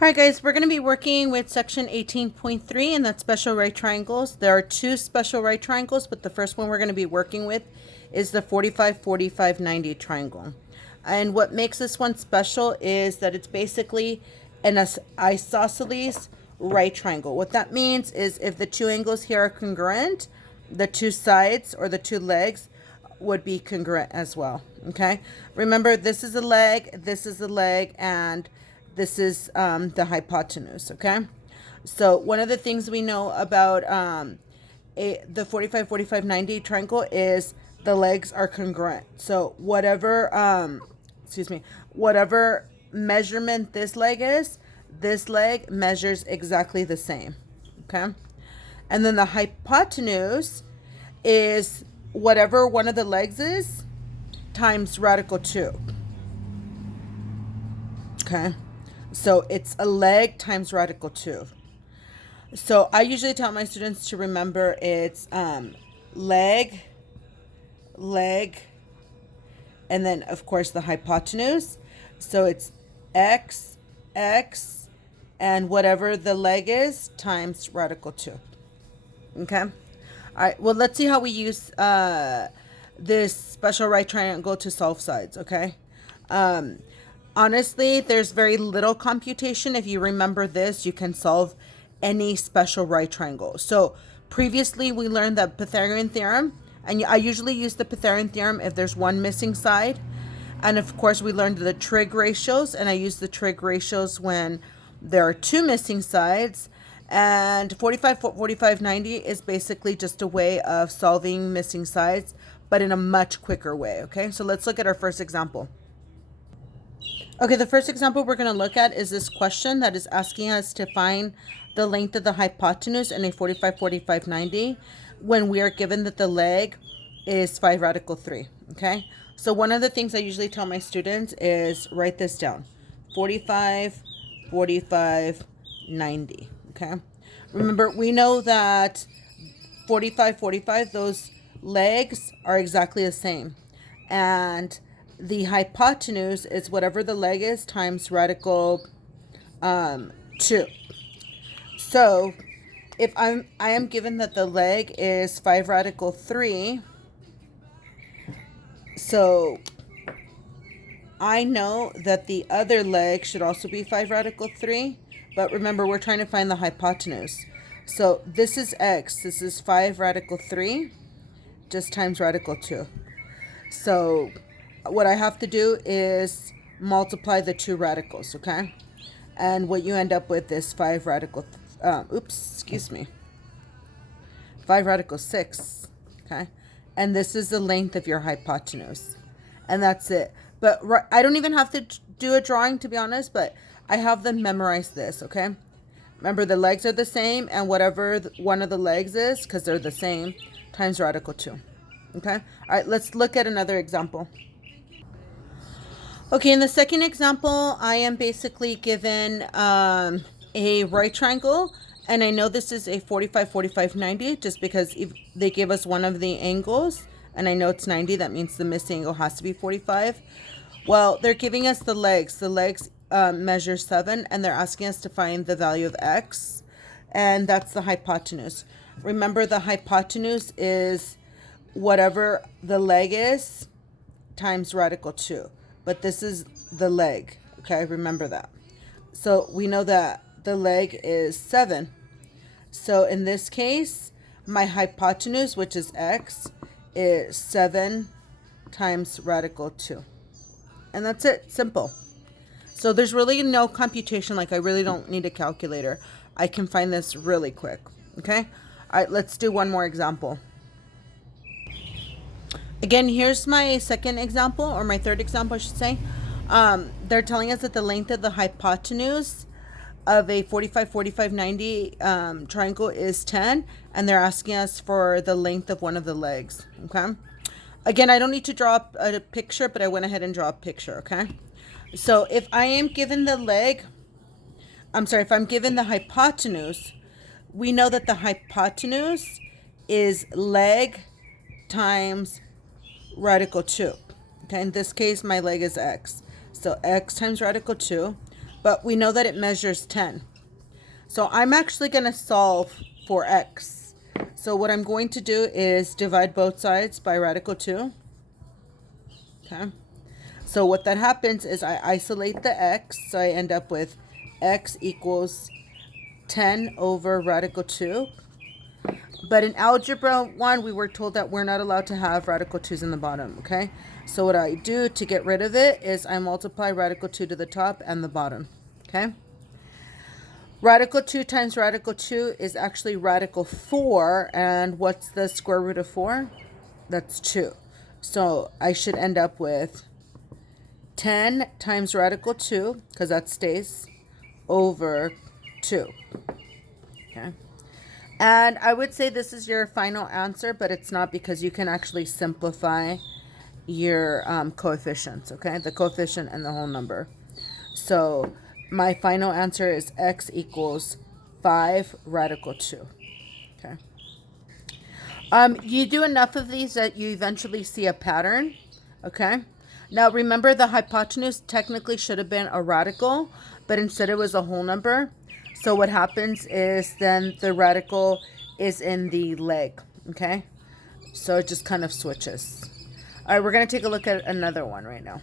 All right, guys, we're going to be working with section 18.3, and that's special right triangles. There are two special right triangles, but the first one we're going to be working with is the 45-45-90 triangle. And what makes this one special is that it's basically an isosceles right triangle. What that means is if the two angles here are congruent, the two sides or the two legs would be congruent as well. Okay, remember, this is a leg, and this is the hypotenuse. Okay, so one of the things we know about the 45-45-90 triangle is the legs are congruent. So whatever whatever measurement this leg is, this leg measures exactly the same. Okay, and then the hypotenuse is whatever one of the legs is times radical 2. Okay, so it's a leg times radical 2. So I usually tell my students to remember it's leg, and then of course the hypotenuse. So it's x, and whatever the leg is times radical 2. Okay. All right. Well, let's see how we use this special right triangle to solve sides. Okay. Honestly, there's very little computation. If you remember this, you can solve any special right triangle. So previously we learned the Pythagorean theorem, and I usually use the Pythagorean theorem if there's one missing side. And of course we learned the trig ratios, and I use the trig ratios when there are two missing sides. And 45-45-90 is basically just a way of solving missing sides, but in a much quicker way. Okay, so let's look at our first example. Okay, the first example we're going to look at is this question that is asking us to find the length of the hypotenuse in a 45-45-90 when we are given that the leg is 5 radical 3. Okay, so one of the things I usually tell my students is write this down: 45-45-90. Okay, remember, we know that 45-45, those legs are exactly the same, and the hypotenuse is whatever the leg is times radical 2. So if I am given that the leg is 5 radical 3, so I know that the other leg should also be 5 radical 3, but remember, we're trying to find the hypotenuse. So this is x, this is 5 radical 3, just times radical 2. So what I have to do is multiply the two radicals, okay? And what you end up with is 5 radical, 5 radical 6, okay? And this is the length of your hypotenuse. And that's it. But I don't even have to do a drawing, to be honest, but I have them memorize this, okay? Remember, the legs are the same, and whatever one of the legs is, because they're the same, times radical 2, okay? All right, let's look at another example. Okay, in the second example, I am basically given a right triangle, and I know this is a 45-45-90 just because if they give us one of the angles, and I know it's 90, that means the missing angle has to be 45. Well, they're giving us the legs. The legs measure 7, and they're asking us to find the value of x, and that's the hypotenuse. Remember, the hypotenuse is whatever the leg is times radical 2. But this is the leg, okay? Remember that. So we know that the leg is 7. So in this case, my hypotenuse, which is x, is 7 times radical 2. And that's it, simple. So there's really no computation, like I really don't need a calculator. I can find this really quick, okay? All right, let's do one more example. Again, here's my second example, or my third example, I should say. They're telling us that the length of the hypotenuse of a 45-45-90 triangle is 10, and they're asking us for the length of one of the legs, okay? Again, I don't need to draw a picture, but I went ahead and draw a picture, okay? So if I am given the if I'm given the hypotenuse, we know that the hypotenuse is leg times radical 2. Okay, in this case, my leg is x. So x times radical 2. but we know that it measures 10. So I'm actually going to solve for x. So what I'm going to do is divide both sides by radical 2. Okay. So what that happens is I isolate the x. So I end up with x equals 10 over radical 2. But in algebra 1, we were told that we're not allowed to have radical 2's in the bottom, okay? So what I do to get rid of it is I multiply radical 2 to the top and the bottom, okay? Radical 2 times radical 2 is actually radical 4. And what's the square root of 4? That's 2. So I should end up with 10 times radical 2, because that stays, over 2, okay? And I would say this is your final answer, but it's not, because you can actually simplify your coefficients, okay? The coefficient and the whole number. So my final answer is x equals 5 radical 2, okay? You do enough of these that you eventually see a pattern, okay? Now remember, the hypotenuse technically should have been a radical, but instead it was a whole number. So what happens is then the radical is in the leg, okay? So it just kind of switches. All right, we're going to take a look at another one right now.